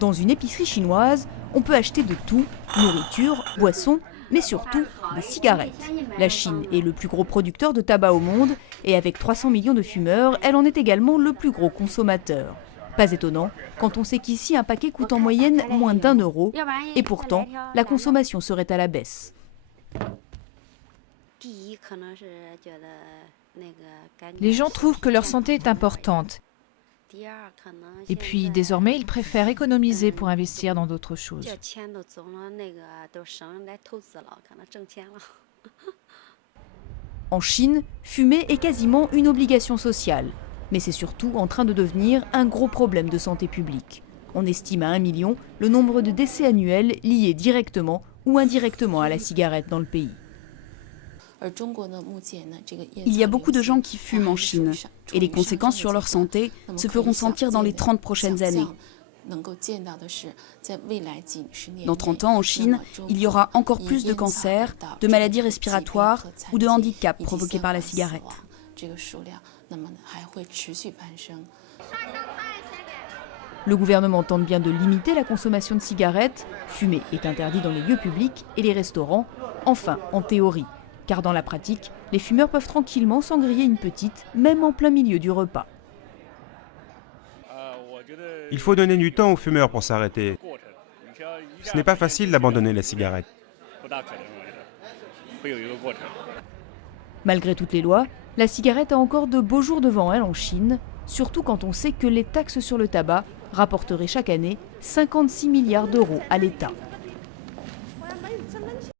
Dans une épicerie chinoise, on peut acheter de tout, nourriture, boissons, mais surtout des cigarettes. La Chine est le plus gros producteur de tabac au monde et avec 300 millions de fumeurs, elle en est également le plus gros consommateur. Pas étonnant quand on sait qu'ici un paquet coûte en moyenne moins d'1 euro et pourtant la consommation serait à la baisse. Les gens trouvent que leur santé est importante. Et puis, désormais, ils préfèrent économiser pour investir dans d'autres choses. En Chine, fumer est quasiment une obligation sociale. Mais c'est surtout en train de devenir un gros problème de santé publique. On estime à 1 million le nombre de décès annuels liés directement ou indirectement à la cigarette dans le pays. Il y a beaucoup de gens qui fument en Chine et les conséquences sur leur santé se feront sentir dans les 30 prochaines années. Dans 30 ans, en Chine, il y aura encore plus de cancers, de maladies respiratoires ou de handicaps provoqués par la cigarette. Le gouvernement tente bien de limiter la consommation de cigarettes. Fumer est interdit dans les lieux publics et les restaurants, enfin en théorie. Car dans la pratique, les fumeurs peuvent tranquillement s'en griller une petite, même en plein milieu du repas. Il faut donner du temps aux fumeurs pour s'arrêter. Ce n'est pas facile d'abandonner la cigarette. Malgré toutes les lois, la cigarette a encore de beaux jours devant elle en Chine, surtout quand on sait que les taxes sur le tabac rapporteraient chaque année 56 milliards d'euros à l'État.